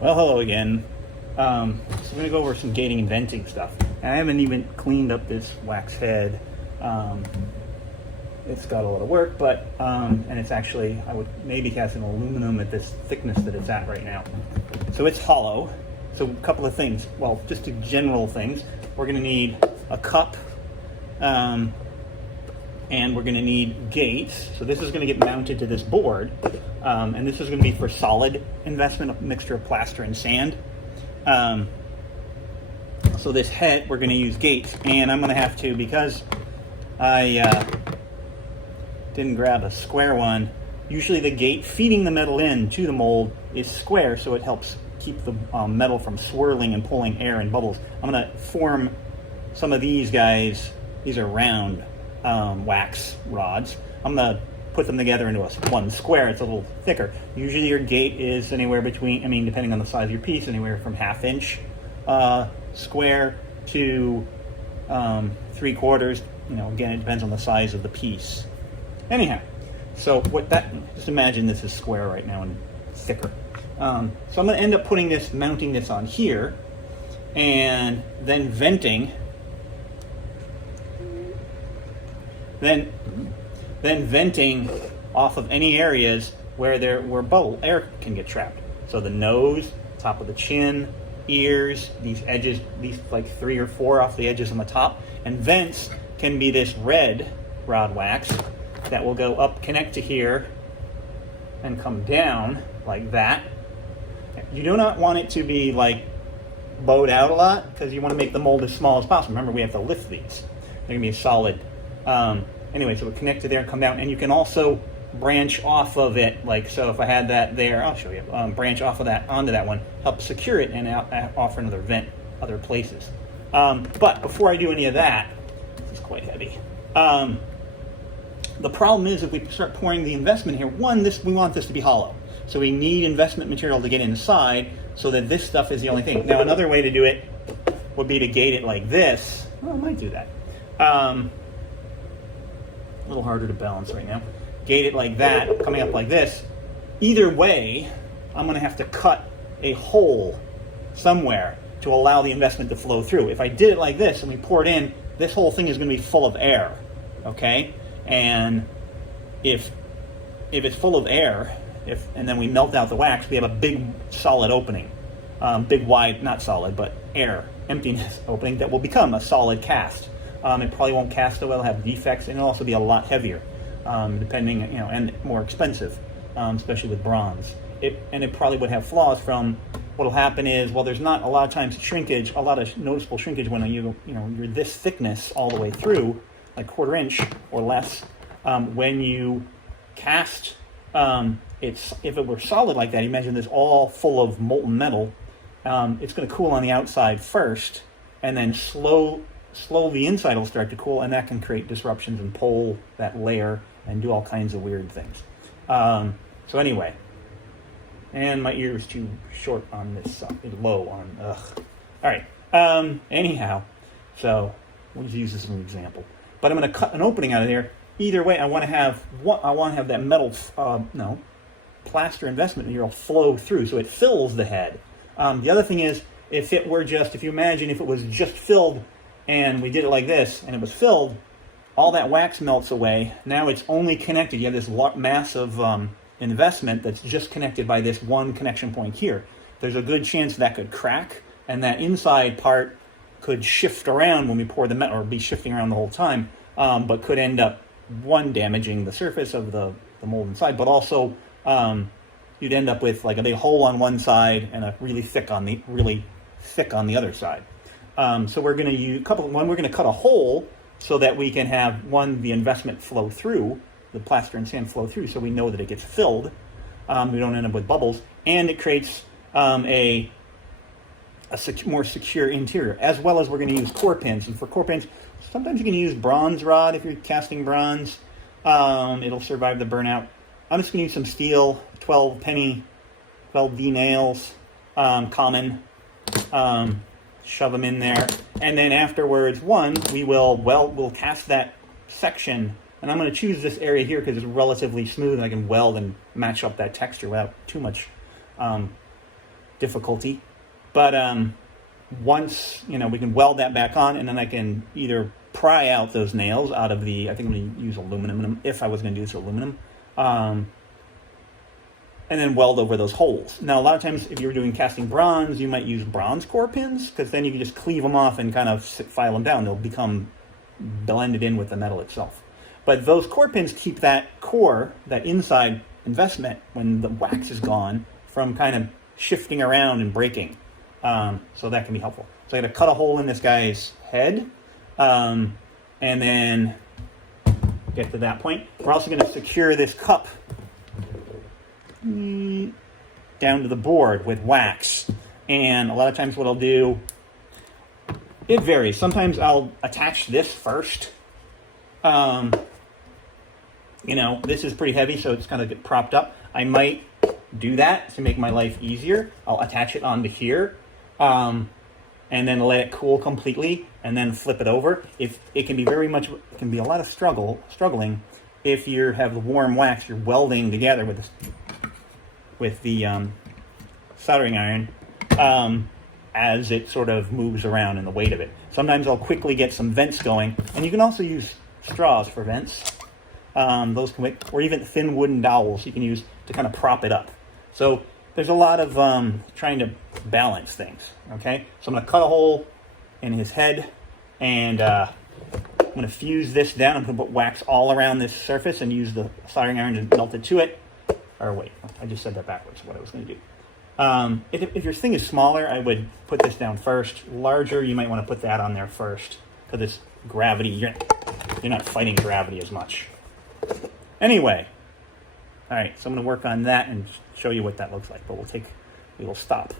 Well, hello again. So I'm going to go over some gating and venting stuff. And I haven't even cleaned up this wax head. It's got a lot of work, but and it's actually, I would maybe cast an aluminum at this thickness that it's at right now. So it's hollow. So a couple of things. Well, just two general things. We're going to need a cup, and we're going to need gates. So this is going to get mounted to this board, and this is going to be for solid investment, a mixture of plaster and sand. So this head, we're going to use gates, and I'm going to have to, because I didn't grab a square one. Usually the gate feeding the metal in to the mold is square, so it helps keep the metal from swirling and pulling air and bubbles. I'm going to form some of these guys. These are round wax rods. I'm going to put them together into one square. It's a little thicker. Usually your gate is anywhere between, depending on the size of your piece, anywhere from 1/2 inch square to 3/4. Again, it depends on the size of the piece. Anyhow, so just imagine this is square right now and thicker. So I'm going to end up mounting this on here, and then venting. Then venting off of any areas where air can get trapped. So the nose, top of the chin, ears, these edges, these like 3 or 4 off the edges on the top. And vents can be this red rod wax that will go up, connect to here, and come down like that. You do not want it to be like bowed out a lot, because you want to make the mold as small as possible. Remember, we have to lift these. They're going to be solid. Anyway, so it'll connect to there and come down, and you can also branch off of it, so if I had that there, I'll show you, branch off of that onto that one, help secure it and offer another vent other places. But before I do any of that, this is quite heavy. The problem is, if we start pouring the investment here, we want this to be hollow. So we need investment material to get inside, so that this stuff is the only thing. Now, another way to do it would be to gate it like this. Well, I might do that. A little harder to balance right now. Gate it like that, coming up like this. Either way, I'm going to have to cut a hole somewhere to allow the investment to flow through. If I did it like this and we pour it in, this whole thing is going to be full of air, okay? And if it's full of air, and then we melt out the wax, we have a big solid opening, big wide, not solid, but air, emptiness opening that will become a solid cast. It probably won't cast so well, have defects, and it'll also be a lot heavier, depending, and more expensive, especially with bronze. It probably would have flaws from, what'll happen is, there's not a lot of times shrinkage, a lot of noticeable shrinkage when you're this thickness all the way through, like 1/4 inch or less. When you cast, if it were solid like that, imagine this all full of molten metal, it's going to cool on the outside first, and then slowly inside will start to cool, and that can create disruptions and pull that layer and do all kinds of weird things. So anyway, and my ear is too short on this, low on, All right, anyhow, so we'll just use this as an example. But I'm going to cut an opening out of there. Either way, I want to have that metal, plaster investment material flow through, so it fills the head. The other thing is, if you imagine if it was just filled, and we did it like this, and it was filled, all that wax melts away. Now it's only connected. You have this massive investment that's just connected by this one connection point here. There's a good chance that could crack, and that inside part could shift around when we pour the metal, or be shifting around the whole time, but could end up, damaging the surface of the mold inside, but also you'd end up with like a big hole on one side and a really thick on the other side. So we're going to use we're going to cut a hole so that we can have the investment flow through, the plaster and sand flow through, so we know that it gets filled. We don't end up with bubbles, and it creates a more secure interior, as well as we're going to use core pins. And for core pins, sometimes you can use bronze rod if you're casting bronze. It'll survive the burnout. I'm just going to use some steel, 12D nails, common. Shove them in there, and then afterwards, we'll cast that section, and I'm going to choose this area here because it's relatively smooth, and I can weld and match up that texture without too much difficulty. But once, you know, we can weld that back on, and then I can either pry out those nails out of the, I think I'm going to use aluminum, if I was going to use aluminum, and then weld over those holes. Now, a lot of times, if you're doing casting bronze, you might use bronze core pins, because then you can just cleave them off and kind of file them down. They'll become blended in with the metal itself. But those core pins keep that core, that inside investment, when the wax is gone, from kind of shifting around and breaking. So that can be helpful. So I got to cut a hole in this guy's head, and then get to that point. We're also going to secure this cup down to the board with wax. And a lot of times what I'll do, it varies. Sometimes I'll attach this first. You know, this is pretty heavy, so it's kind of get propped up. I might do that to make my life easier. I'll attach it onto here, and then let it cool completely, and then flip it over. If it can be it can be a lot of struggling if you have the warm wax you're welding together with the soldering iron, as it sort of moves around in the weight of it. Sometimes I'll quickly get some vents going, and you can also use straws for vents. Those can work, or even thin wooden dowels you can use to kind of prop it up. So there's a lot of trying to balance things. Okay, so I'm going to cut a hole in his head, and I'm going to fuse this down. I'm going to put wax all around this surface and use the soldering iron to melt it to it. Or wait, I just said that backwards, what I was going to do. If your thing is smaller, I would put this down first. Larger, you might want to put that on there first, because it's gravity. You're not fighting gravity as much. Anyway, all right, so I'm going to work on that and show you what that looks like, but we will stop.